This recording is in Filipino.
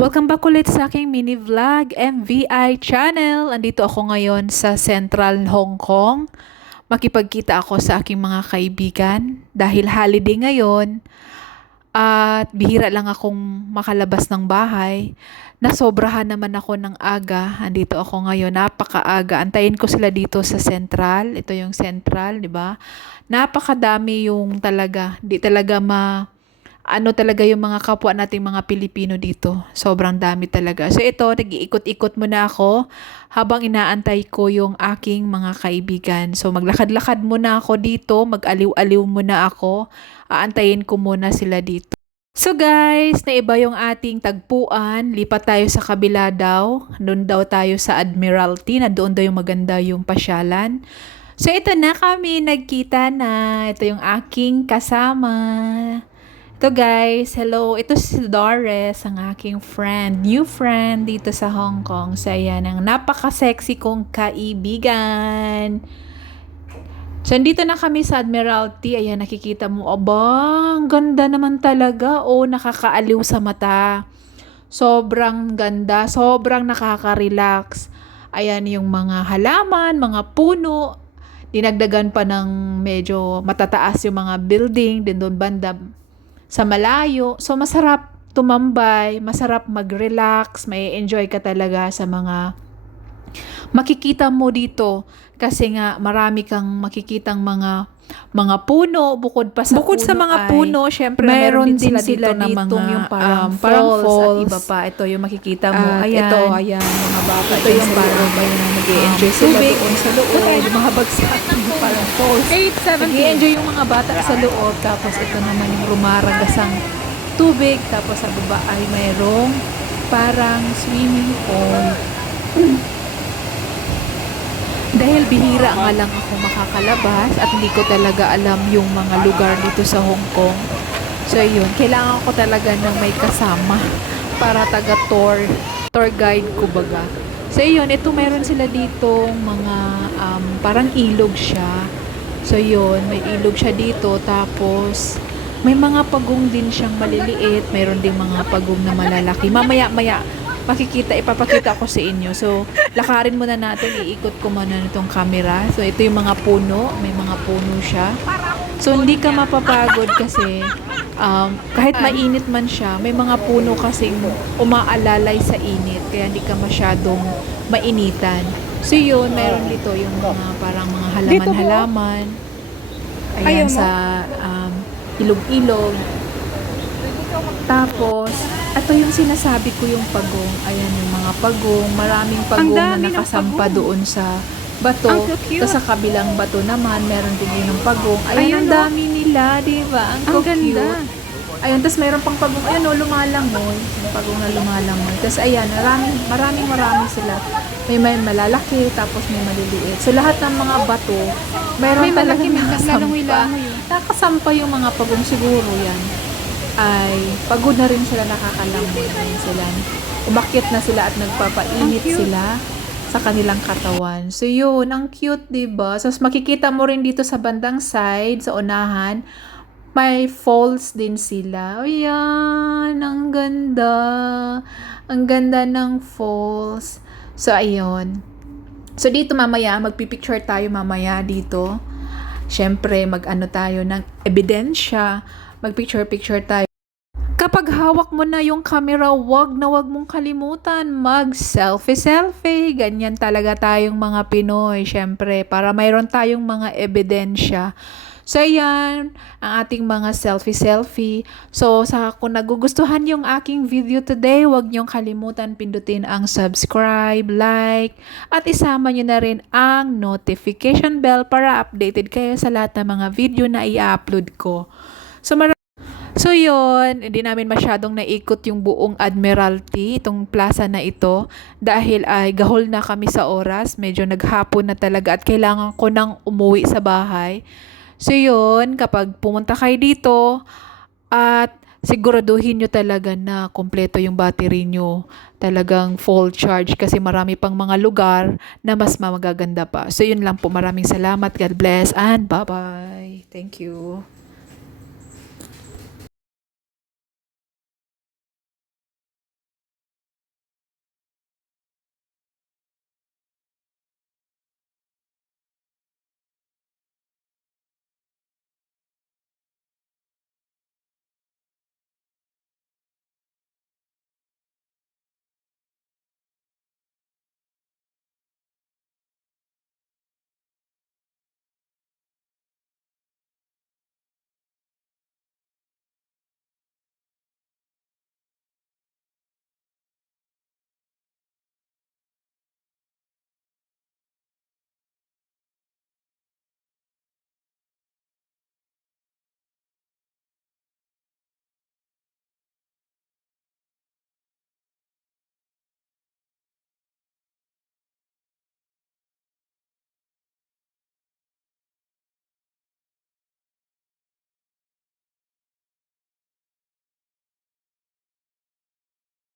Welcome back ulit sa aking mini vlog MVI channel. Andito ako ngayon sa Central Hong Kong. Makipagkita ako sa aking mga kaibigan dahil holiday ngayon at bihira lang akong makalabas ng bahay. Nasobrahan naman ako ng aga. Andito ako ngayon, napakaaga. Antayin ko sila dito sa Central. Ito yung Central, di ba? Napakadami yung talaga. Di talaga ma ano talaga yung mga kapwa nating mga Pilipino dito. Sobrang dami talaga. So ito, nag-iikot-ikot muna ako habang inaantay ko yung aking mga kaibigan. So maglakad-lakad muna ako dito, mag-aliw-aliw muna ako. Aantayin ko muna sila dito. So guys, naiba yung ating tagpuan. Lipat tayo sa kabila daw. Doon daw tayo sa Admiralty na doon daw yung maganda yung pasyalan. So ito na kami, nagkita na. Ito yung aking kasama. Ito guys, hello. Ito si Doris, ang aking friend, new friend dito sa Hong Kong. So ayan, ang napaka-sexy kong kaibigan. So, andito na kami sa Admiralty. Ayan, nakikita mo. Aba, ang ganda naman talaga. O, nakakaaliw sa mata. Sobrang ganda. Sobrang nakaka-relax. Ayan, yung mga halaman, mga puno. Dinagdagan pa ng medyo matataas yung mga building. Din doon banda sa malayo. So, masarap tumambay. Masarap mag-relax. May enjoy ka talaga sa mga makikita mo dito kasi nga marami kang makikitang mga mga puno. Bukod pa sa Bukod puno sa mga ay puno, syempre meron din sila, sila dito, na ditong mga yung parang um, parang falls falls, at iba pa. Ito yung makikita mo. At ayan. ito, ayan, mga bata ito yung parang loob, ayan, nag-enjoy um, sila tubig. doon sa loob. lumabagsak parang falls. 8.70. nag-enjoy yung mga bata sa loob. Tapos ito naman yung rumaragasang tubig. Tapos sa baba ay mayroong parang swimming pool dahil bihira nga lang ako makakalabas at hindi ko talaga alam yung mga lugar dito sa Hong Kong. So yun, kailangan ko talaga ng may kasama para taga tour, tour guide ko baga. So yun, ito meron sila dito mga um, parang ilog siya. So yun, may ilog siya dito tapos may mga pagong din siyang maliliit, mayroon ding mga pagong na malalaki. Mamaya-maya makikita, ipapakita ko sa inyo. So, lakarin muna natin, iikot ko muna nitong camera. So, ito yung mga puno, may mga puno siya. So, hindi ka mapapagod kasi um, kahit mainit man siya, may mga puno kasing umaalalay sa init, kaya hindi ka masyadong mainitan. So, yun, meron dito yung mga parang mga halaman-halaman. Ayan, sa um, ilog-ilog. Tapos, ito yung sinasabi ko yung pagong. Ayan yung mga pagong. Maraming pagong na nakasampa pagong. doon sa bato. Cute. Tapos sa kabilang bato naman, meron din yun ng pagong. Ayan, Ayun, ang no? dami nila, di ba? Ang, Ang cute. ganda. Ayan, tapos mayroon pang pagong. Ayan, o, lumalangoy. Yung pagong na lumalangoy. Tapos ayan, maraming, maraming, maraming sila. May, may malalaki, tapos may maliliit. So, lahat ng mga bato, mayroon May talagang malaki, may nakasampa. yun. Nakasampa yung mga pagong siguro yan ay pagod na rin sila nakakalangoy na rin sila. Umakyat na sila at nagpapainit sila sa kanilang katawan. So yun, ang cute, 'di ba? So makikita mo rin dito sa bandang side, sa unahan, may falls din sila. Ayan, ang ganda. Ang ganda ng falls. So ayun. So dito mamaya, magpipicture tayo mamaya dito. Siyempre, mag-ano tayo ng ebidensya. Mag-picture-picture tayo. Kapag hawak mo na yung camera, wag na wag mong kalimutan mag-selfie-selfie. Ganyan talaga tayong mga Pinoy, syempre, para mayroon tayong mga ebidensya. So, ayan, ang ating mga selfie-selfie. So, sa kung nagugustuhan yung aking video today, wag niyong kalimutan pindutin ang subscribe, like, at isama niyo na rin ang notification bell para updated kayo sa lahat ng mga video na i-upload ko. So, mar- So yun, hindi namin masyadong naikot yung buong Admiralty, itong plaza na ito, dahil ay gahol na kami sa oras, medyo naghapon na talaga at kailangan ko nang umuwi sa bahay. So yun, kapag pumunta kayo dito, at siguraduhin nyo talaga na kompleto yung battery nyo. Talagang full charge kasi marami pang mga lugar na mas magaganda pa. So yun lang po, maraming salamat, God bless, and bye-bye. Thank you.